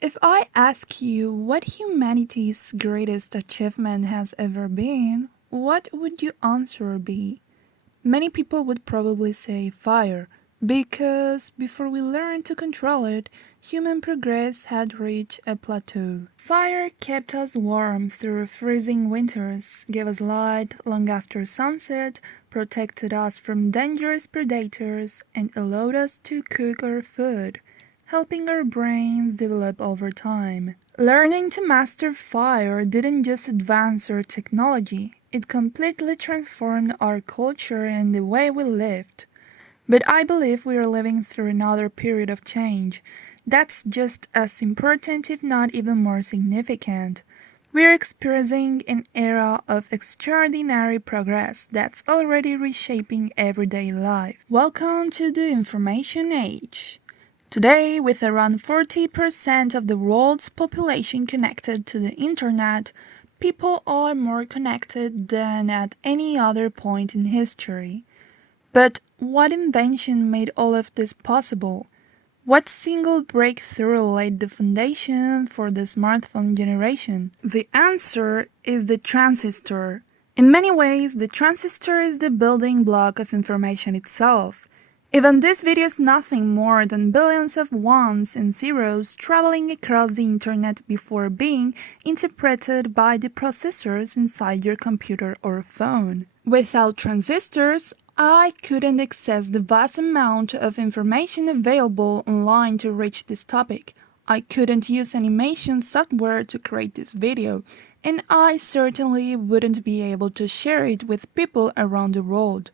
If I ask you what humanity's greatest achievement has ever been, what would your answer be? Many people would probably say fire, because before we learned to control it, human progress had reached a plateau. Fire kept us warm through freezing winters, gave us light long after sunset, protected us from dangerous predators, and allowed us to cook our food, helping our brains develop over time. Learning to master fire didn't just advance our technology, it completely transformed our culture and the way we lived. But I believe we are living through another period of change that's just as important, if not even more significant. We're experiencing an era of extraordinary progress that's already reshaping everyday life. Welcome to the information age. Today, with around 40% of the world's population connected to the internet, people are more connected than at any other point in history. But what invention made all of this possible? What single breakthrough laid the foundation for the smartphone generation? The answer is the transistor. In many ways, the transistor is the building block of information itself. Even this video is nothing more than billions of ones and zeros traveling across the internet before being interpreted by the processors inside your computer or phone. Without transistors, I couldn't access the vast amount of information available online to reach this topic. I couldn't use animation software to create this video, and I certainly wouldn't be able to share it with people around the world.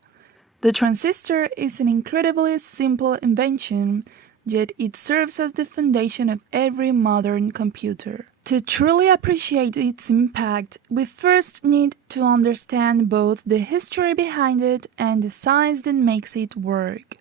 The transistor is an incredibly simple invention, yet it serves as the foundation of every modern computer. To truly appreciate its impact, we first need to understand both the history behind it and the science that makes it work.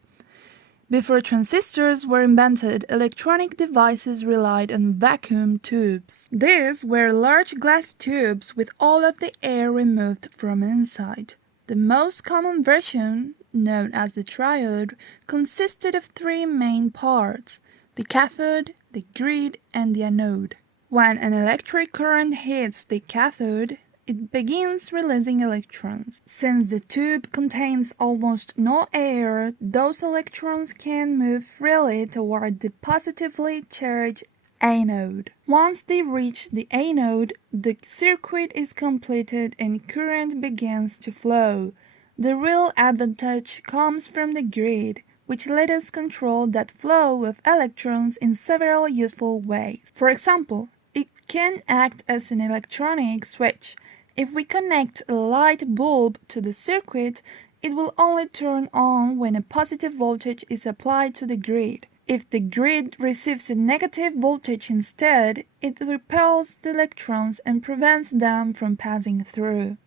Before transistors were invented, electronic devices relied on vacuum tubes. These were large glass tubes with all of the air removed from inside. The most common version, known as the triode, consisted of three main parts: the cathode, the grid, and the anode. When an electric current hits the cathode, it begins releasing electrons. Since the tube contains almost no air, those electrons can move freely toward the positively charged anode. Once they reach the anode, the circuit is completed and current begins to flow. The real advantage comes from the grid, which let us control that flow of electrons in several useful ways. For example, it can act as an electronic switch. If we connect a light bulb to the circuit, it will only turn on when a positive voltage is applied to the grid. If the grid receives a negative voltage instead, it repels the electrons and prevents them from passing through.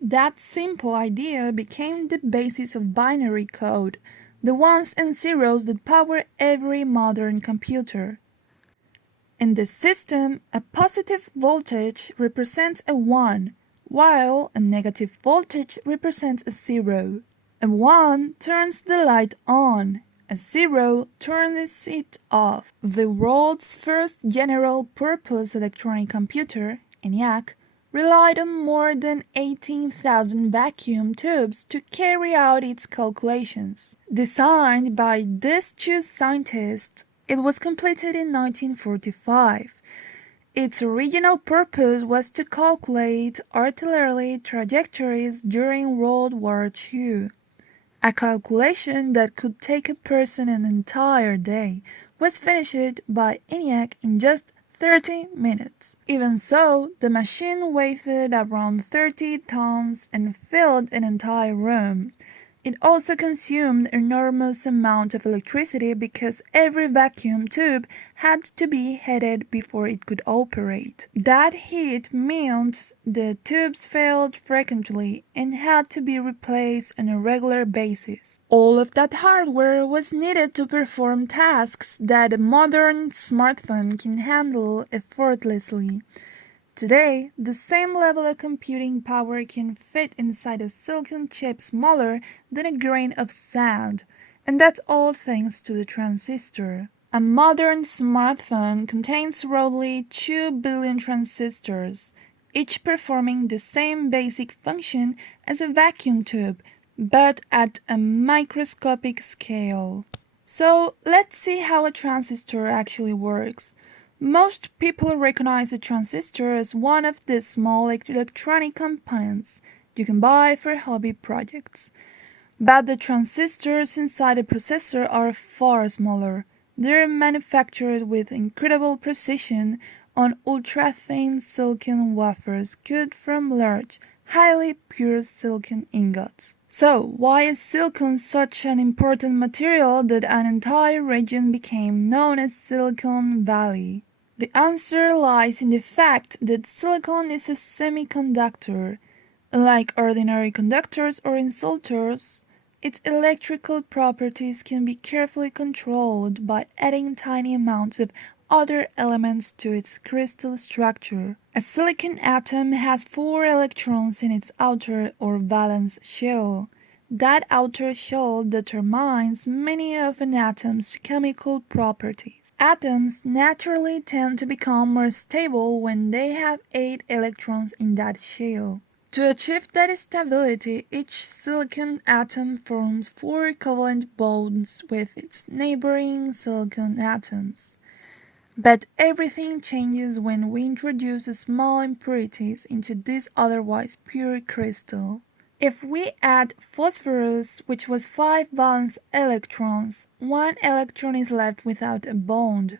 That simple idea became the basis of binary code, the ones and zeros that power every modern computer. In this system, a positive voltage represents a 1, while a negative voltage represents a 0. A 1 turns the light on. A 0 turns it off. The world's first general-purpose electronic computer, ENIAC, relied on more than 18,000 vacuum tubes to carry out its calculations. Designed by these two scientists, it was completed in 1945. Its original purpose was to calculate artillery trajectories during World War II. A calculation that could take a person an entire day was finished by ENIAC in just 30 minutes. Even so, the machine weighed around 30 tons and filled an entire room. It also consumed enormous amount of electricity because every vacuum tube had to be heated before it could operate. That heat meant the tubes failed frequently and had to be replaced on a regular basis. All of that hardware was needed to perform tasks that a modern smartphone can handle effortlessly. Today, the same level of computing power can fit inside a silicon chip smaller than a grain of sand, and that's all thanks to the transistor. A modern smartphone contains roughly 2 billion transistors, each performing the same basic function as a vacuum tube, but at a microscopic scale. So let's see how a transistor actually works. Most people recognize a transistor as one of the small electronic components you can buy for hobby projects. But the transistors inside a processor are far smaller. They're manufactured with incredible precision on ultra-thin silicon wafers cut from large, highly pure silicon ingots. So, why is silicon such an important material that an entire region became known as Silicon Valley? The answer lies in the fact that silicon is a semiconductor. Unlike ordinary conductors or insulators, its electrical properties can be carefully controlled by adding tiny amounts of other elements to its crystal structure. A silicon atom has 4 electrons in its outer or valence shell. That outer shell determines many of an atom's chemical properties. Atoms naturally tend to become more stable when they have 8 electrons in that shell. To achieve that stability, each silicon atom forms 4 covalent bonds with its neighboring silicon atoms. But everything changes when we introduce small impurities into this otherwise pure crystal. If we add phosphorus, which was 5 valence electrons, 1 electron is left without a bond.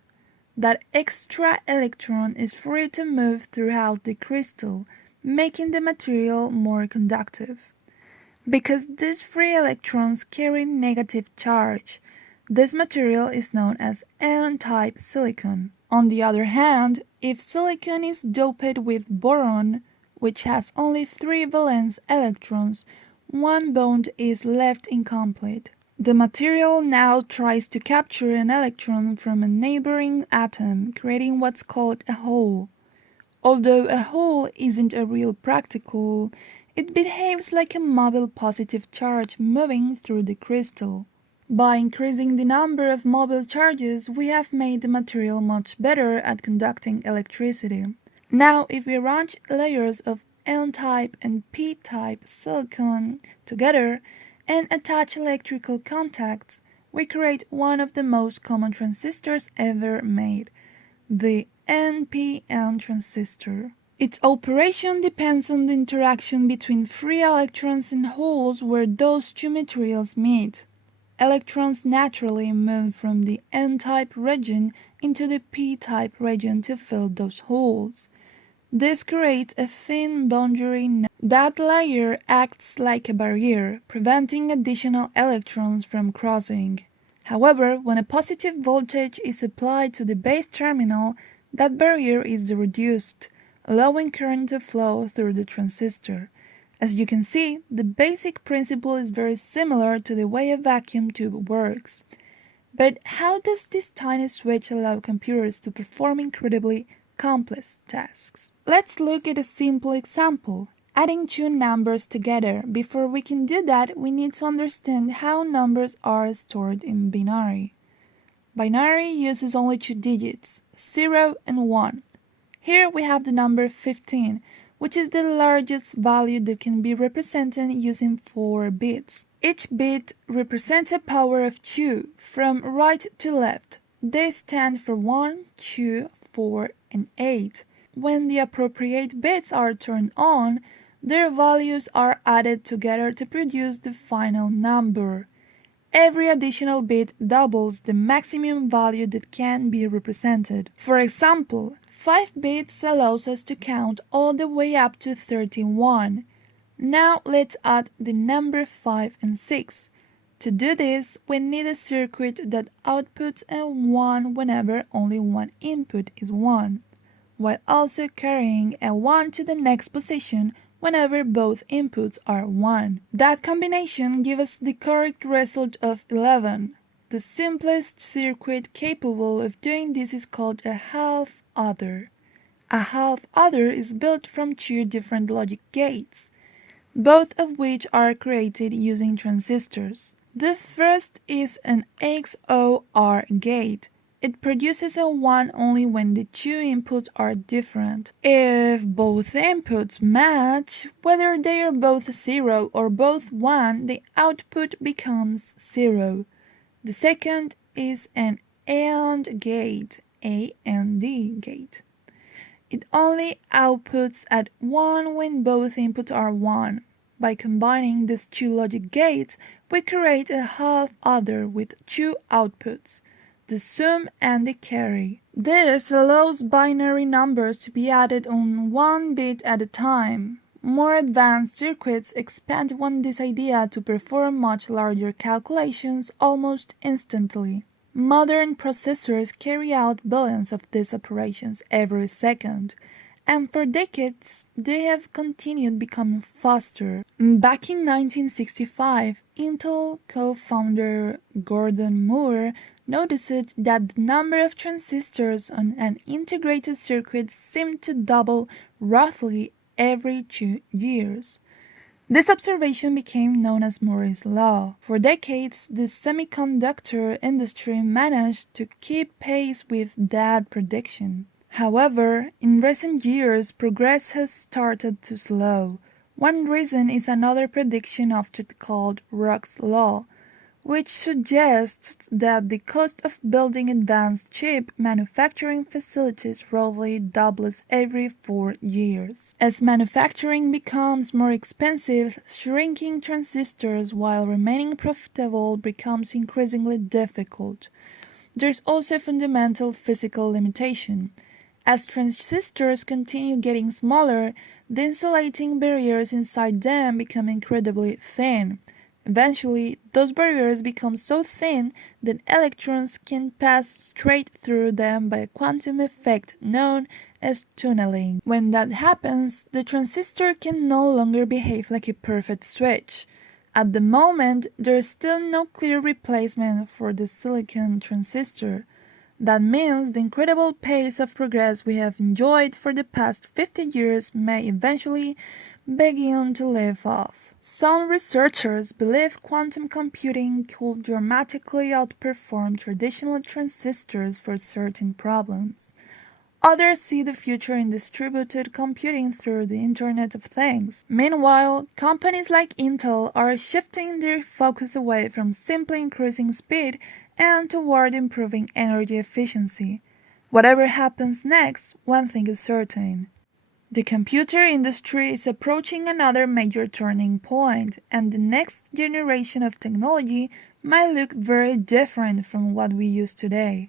That extra electron is free to move throughout the crystal, making the material more conductive. Because these free electrons carry negative charge, this material is known as N-type silicon. On the other hand, if silicon is doped with boron, which has only 3 valence electrons, 1 bond is left incomplete. The material now tries to capture an electron from a neighboring atom, creating what's called a hole. Although a hole isn't a real particle, it behaves like a mobile positive charge moving through the crystal. By increasing the number of mobile charges, we have made the material much better at conducting electricity. Now, if we arrange layers of N-type and P-type silicon together and attach electrical contacts, we create one of the most common transistors ever made, the NPN transistor. Its operation depends on the interaction between free electrons and holes where those two materials meet. Electrons naturally move from the N-type region into the P-type region to fill those holes. This creates a thin boundary. That layer acts like a barrier, preventing additional electrons from crossing. However, when a positive voltage is applied to the base terminal, that barrier is reduced, allowing current to flow through the transistor. As you can see, the basic principle is very similar to the way a vacuum tube works. But how does this tiny switch allow computers to perform incredibly complex tasks? Let's look at a simple example, adding 2 numbers together. Before we can do that, we need to understand how numbers are stored in binary. Binary uses only 2 digits, 0 and 1. Here we have the number 15, which is the largest value that can be represented using 4 bits. Each bit represents a power of 2 from right to left. They stand for 1, 2, 4, and 8. When the appropriate bits are turned on, their values are added together to produce the final number. Every additional bit doubles the maximum value that can be represented. For example, 5 bits allows us to count all the way up to 31. Now let's add the number 5 and 6. To do this, we need a circuit that outputs a 1 whenever only one input is 1, while also carrying a 1 to the next position whenever both inputs are 1. That combination gives us the correct result of 11. The simplest circuit capable of doing this is called a half-adder. A half-adder is built from 2 different logic gates, both of which are created using transistors. The first is an XOR gate, It produces a 1 only when the two inputs are different. If both inputs match, whether they are both 0 or both 1, the output becomes 0. The second is an AND gate, A-N-D gate. It only outputs at 1 when both inputs are 1. By combining these two logic gates, we create a half adder with two outputs, the sum and the carry. This allows binary numbers to be added on 1 bit at a time. More advanced circuits expand on this idea to perform much larger calculations almost instantly. Modern processors carry out billions of these operations every second, and for decades they have continued becoming faster. Back in 1965, Intel co-founder Gordon Moore noticed that the number of transistors on an integrated circuit seemed to double roughly every 2 years. This observation became known as Moore's Law. For decades, the semiconductor industry managed to keep pace with that prediction. However, in recent years, progress has started to slow. One reason is another prediction often called Rock's Law, which suggests that the cost of building advanced chip manufacturing facilities roughly doubles every 4 years. As manufacturing becomes more expensive, shrinking transistors while remaining profitable becomes increasingly difficult. There's also a fundamental physical limitation. As transistors continue getting smaller, the insulating barriers inside them become incredibly thin. Eventually, those barriers become so thin that electrons can pass straight through them by a quantum effect known as tunneling. When that happens, the transistor can no longer behave like a perfect switch. At the moment, there is still no clear replacement for the silicon transistor. That means the incredible pace of progress we have enjoyed for the past 50 years may eventually begin to level off. Some researchers believe quantum computing could dramatically outperform traditional transistors for certain problems. Others see the future in distributed computing through the Internet of Things. Meanwhile, companies like Intel are shifting their focus away from simply increasing speed and toward improving energy efficiency. Whatever happens next, one thing is certain. The computer industry is approaching another major turning point, and the next generation of technology might look very different from what we use today.